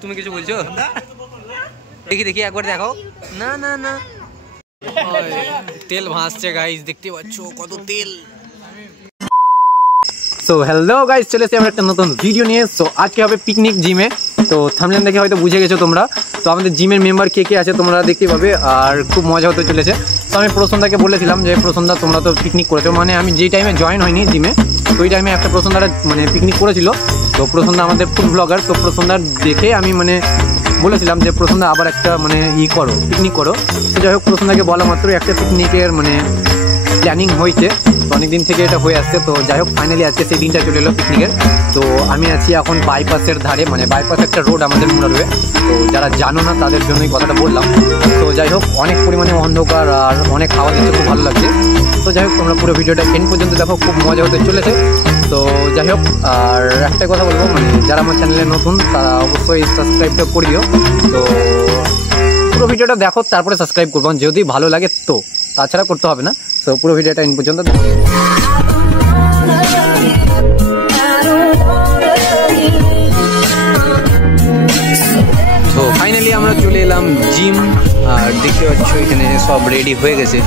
তুমি কিছু বলছো? দেখি দেখি একবার দেখো। না না না, তেল ভাসছে গাইস, দেখতে পাচ্ছ কত তেল। সো হ্যালো গাইস, চলে এসেছি আমরা একটা নতুন ভিডিও নিয়ে। সো আজকে হবে পিকনিক জিমে। তো থাম্বনেল দেখে হয়তো বুঝে গেছো তোমরা। তো আমাদের জিমের মেম্বার কে কে আছে তোমরা দেখতে পাবে, আর খুব মজা হতে চলেছে। তো আমি প্রসন্দাকে বলেছিলাম যে প্রসন্দা তোমরা তো পিকনিক করেছো, মানে আমি যেই টাইমে জয়েন হয়নি জিমে ওই টাইমে একটা প্রসন্দারা মানে পিকনিক করেছিল। তো প্রসন্দা আমাদের ফুড ব্লগার, তো প্রসন্দার দেখে আমি মানে বলেছিলাম যে প্রসন্দা আবার একটা মানে করো, পিকনিক করো। তো যাই হোক, প্রসন্দাকে বলা মাত্র একটা পিকনিকের মানে প্ল্যানিং হয়েছে। তো অনেকদিন থেকে এটা হয়ে আসছে। তো যাই হোক, ফাইনালি আজকে সেই দিনটা চলে এলো পিকনিকের। তো আমি আছি এখন বাইপাসের ধারে, মানে বাইপাস একটা রোড আমাদের মুরারবে। তো যারা জানো না তাদের জন্যই কথাটা বললাম। তো যাই হোক, অনেক পরিমাণে অন্ধকার আর অনেক খাওয়া দিচ্ছে, খুব ভালো লাগছে। তো যাই হোক, তোমরা পুরো ভিডিওটা এন্ড পর্যন্ত দেখো, খুব মজা হতে চলেছে। তো যাই হোক, আর একটা কথা বলবো, মানে যারা আমার চ্যানেলে নতুন তারা অবশ্যই সাবস্ক্রাইবটা করে দিও। তো পুরো ভিডিওটা দেখো, তারপরে সাবস্ক্রাইব করবো যদি ভালো লাগে, তো তাছাড়া করতে হবে না। তো পুরো ভিডিওটা এন্ড পর্যন্ত দেখো। তো ফাইনালি আমরা চলে এলাম জিম, আর দেখতে পাচ্ছ এখানে সব রেডি হয়ে গেছে,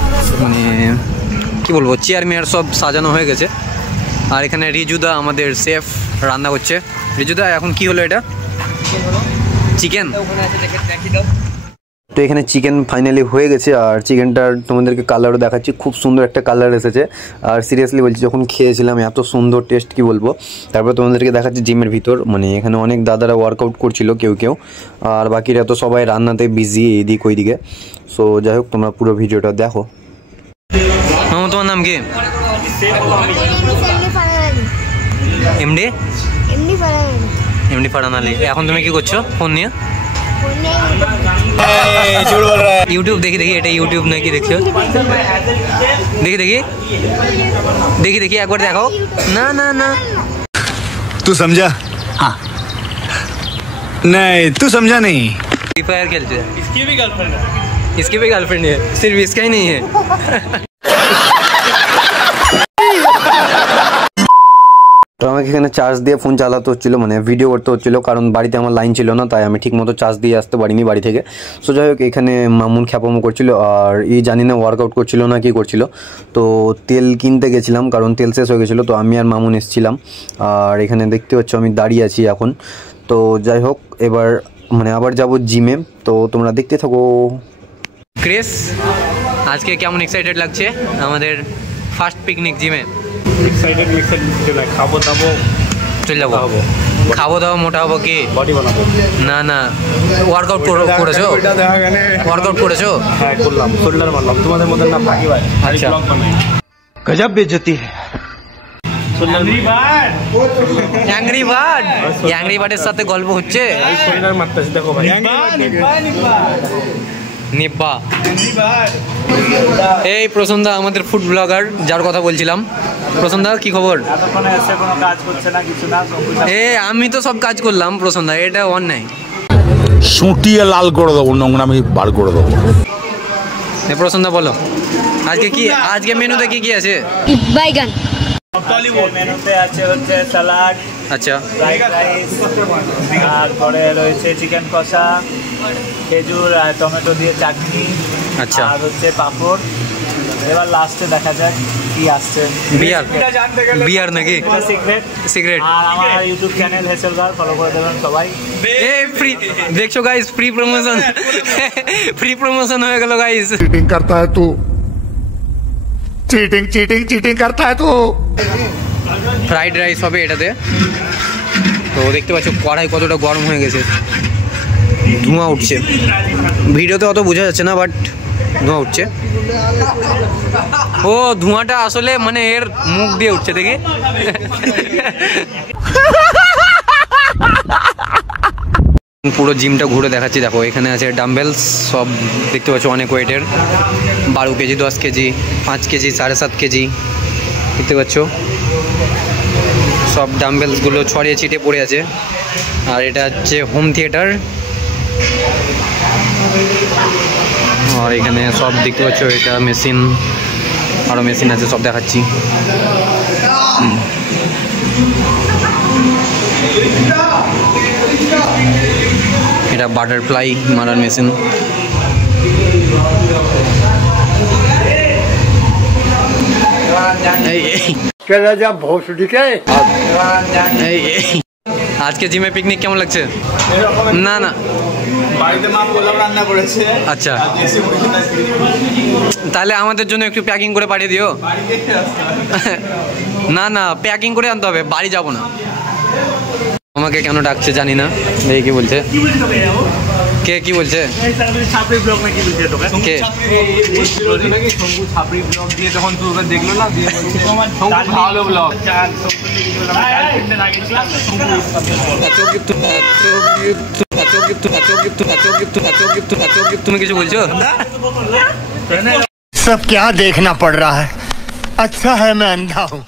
মানে কি বলবো, চেয়ার মেয়ার সব সাজানো হয়ে গেছে। আর এখানে রিজুদা আমাদের শেফ রান্না করছে। রিজুদা, এখন কি হলো এটা? চিকেন। তো এখানে চিকেন ফাইনালি হয়ে গেছে, আর চিকেনটার তোমাদেরকে কালারও দেখাচ্ছি, খুব সুন্দর একটা কালার এসেছে। আর সিরিয়াসলি বলছি, যখন খেয়েছিলাম এত সুন্দর টেস্ট, কি বলবো। তারপর তোমাদেরকে দেখাচ্ছি জিমের ভিতর, মানে এখানে অনেক দাদারা ওয়ার্কআউট করছিল কেউ কেউ, আর বাকিরা তো সবাই রান্নাতে বিজি এইদিক ওইদিকে। সো যাই হোক, তোমরা পুরো ভিডিওটা দেখো। তোমার নাম কি? MD MD Farhan Ali. এখন তুমি কি করছো ফোন নিয়ে? ইউটিউব দেখি দেখি, এটা ইউটিউব নাকি দেখছো? দেখি দেখি দেখি দেখি একবার দেখো। না না না, तू समझा? हाँ नहीं, तू समझा नहीं। फ्री फायर खेलते हैं। इसकी भी गर्लफ्रेंड है, सिर्फ इसका ही नहीं है। তো আমাকে এখানে চার্জ দিয়ে ফোন চালাতে হচ্ছিলো, মানে ভিডিও করতে হচ্ছিলো, কারণ বাড়িতে আমার লাইন ছিল না, তাই আমি ঠিক মতো চার্জ দিয়ে আসতে পারিনি বাড়ি থেকে। সো যাই হোক, এখানে মামুন খ্যাপামো করছিল, আর জানি না ওয়ার্কআউট করছিল না কি করছিল। তো তেল কিনতে গেছিলাম, কারণ তেল শেষ হয়ে গেছিলো। তো আমি আর মামুন এসেছিলাম, আর এখানে দেখতে পাচ্ছ আমি দাঁড়িয়ে আছি এখন। তো যাই হোক, এবার মানে আবার যাব জিমে, তো তোমরা দেখতে থাকো। ক্রিস, আজকে কেমন এক্সাইটেড লাগছে আমাদের ফার্স্ট পিকনিক জিমে? খাবো দাবো, চলে যাবো, খাবো দাবো, মোটা হবো কি? বডি বানাবো। না না, ওয়ার্কআউট করেছো? ওয়ার্কআউট করেছো? হ্যাঁ করলাম, শোল্ডার মারলাম। তোমাদের মধ্যে না ফাঁকি ভাই, আচ্ছা, গজব বেইজ্জতি है। অ্যাংরি বার্ড, অ্যাংরি বার্ডের সাথে গল্প হচ্ছে। শোল্ডার মারতেছি, দেখো ভাই। নিব্বা, এই প্রসন্দা আমাদের ফুড ব্লগার, যার কথা বলছিলাম। প্রসন্দা, কি খবর? আমি তো সব কাজ করলাম প্রসন্দা, এটা অন্যায়। সুটিয়ে লাল করে দেবো, নোংরা আমি বার করে দেবো। প্রসন্দা বলো, আজকে কি, আজকে মেনুতে কি কি আছে? বাইগান মেনুতে আছে হচ্ছে স্যালাড, আচ্ছা, ফ্রাইড রাইস, তারপরে রয়েছে চিকেন কষা, খেজুর আর টমেটো দিয়ে চাটনি, আচ্ছা, আর হচ্ছে পাঁপড়। এবার লাস্টে দেখা যাক কি আসছে। বিয়ার, বিয়ার নাকি? Secret, secret. আর আমার ইউটিউব চ্যানেল হেসেলগার, ফলো করে দেবেন সবাই। ফ্রি দেখছো guys, free promotion, free promotion হয়ে গেল গাইস। चीटिंग करता है तू, चीटिंग चीटिंग चीटिंग करता है तू। ফ্রাইড রাইস হবে এটাতে। তো দেখতে পাচ্ছ কড়াই কতটা গরম হয়ে গেছে, ধোঁয়া উঠছে। ভিডিওতে অত বোঝা যাচ্ছে না, বাট ধোঁয়া উঠছে। ও ধোঁয়াটা আসলে মানে এর মুখ দিয়ে উঠছে, দেখি। পুরো জিমটা ঘুরে দেখাচ্ছি, দেখো এখানে আছে ডাম্বেলস, সব দেখতে পাচ্ছ অনেক ওয়েটের, 12 কেজি, 10 কেজি, 5 কেজি, 7.5 কেজি, দেখতে পাচ্ছ সব ডাম্বেলসগুলো ছড়িয়ে ছিটে পড়ে আছে। আর এটা হচ্ছে হোম থিয়েটার, আর এখানে সব দেখতে পাচ্ছ, এটা মেশিন, আরও মেশিন আছে, সব দেখাচ্ছি। এটা বাটারফ্লাই মারার মেশিন। আজকে জিমে পিকনিক কেমন লাগছে? না না বাড়িতে মা পোলাও রান্না করেছে। আচ্ছা তাহলে আমাদের জন্য একটু প্যাকিং করে পাঠিয়ে দিও। না না প্যাকিং করে আনতে হবে, বাড়ি যাব না। আমাকে কেন ডাকছে জানি না, দেখি কি বলছে। কে কি বলছে? কে দেখলো না ভালো ব্লগ। তুমি কিছু বলছো? सब क्या देखना पड़ रहा है, अच्छा है मैं अंधा हूँ।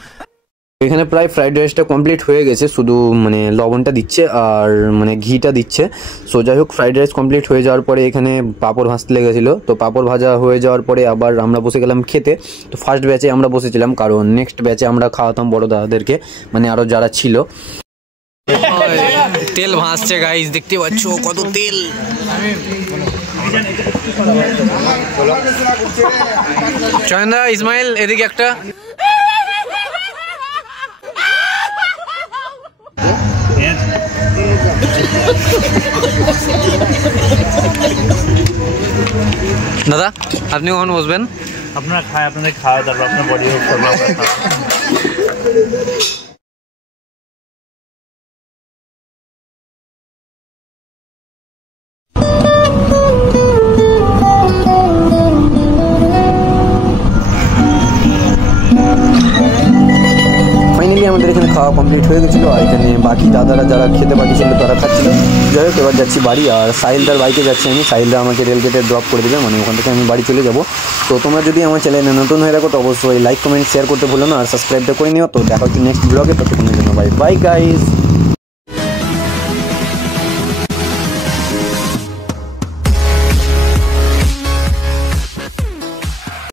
এখানে প্রায় ফ্রাইড রাইসটা কমপ্লিট হয়ে গেছে, শুধু মানে লবণটা দিচ্ছে আর মানে ঘিটা দিচ্ছে। সো যাই হোক ফ্রাইড রাইস কমপ্লিট হয়ে যাওয়ার পরে এখানে পাঁপড় ভাজতে লেগেছিলো। তো পাঁপড় ভাজা হয়ে যাওয়ার পরে আবার আমরা বসে গেলাম খেতে। তো ফার্স্ট ব্যাচে আমরা বসেছিলাম, কারণ নেক্সট ব্যাচে আমরা খাওয়াতাম বড় দাদাদেরকে, মানে আরও যারা ছিল। তেল ভাসছে গাইস, দেখতে পাচ্ছ কত তেল। চয়নদা, ইসমাইল এদিকে একটা। দাদা আপনি কখন বসবেন? আপনারা খায়, আপনাদের খাওয়া, তারপর আপনার বডি হোক, তারপর আপনার খাওয়া। ফাইনালি আমাদের এখানে খাওয়া কমপ্লিট হয়ে গেছিলো, আর এখানে বাকি দাদারা যারা খেতে বাকি ছিল তারা খাচ্ছিল। যাই হোক এবার যাচ্ছি বাড়ি, আর সাহিলদার বাইকে যাচ্ছি আমি। সাহিলদা আমাকে রেলগেটে ড্রপ করে দেবে, মানে ওখান থেকে আমি বাড়ি চলে যাব। তো তোমরা যদি আমার চ্যানেলে নতুন হয়ে থাকো তো অবশ্যই লাইক কমেন্ট শেয়ার করতে ভুলো না, আর সাবস্ক্রাইবটা করে নিও। তো দেখা হচ্ছে নেক্সট ব্লগে, ততক্ষণের জন্য বাই বাই গাইস।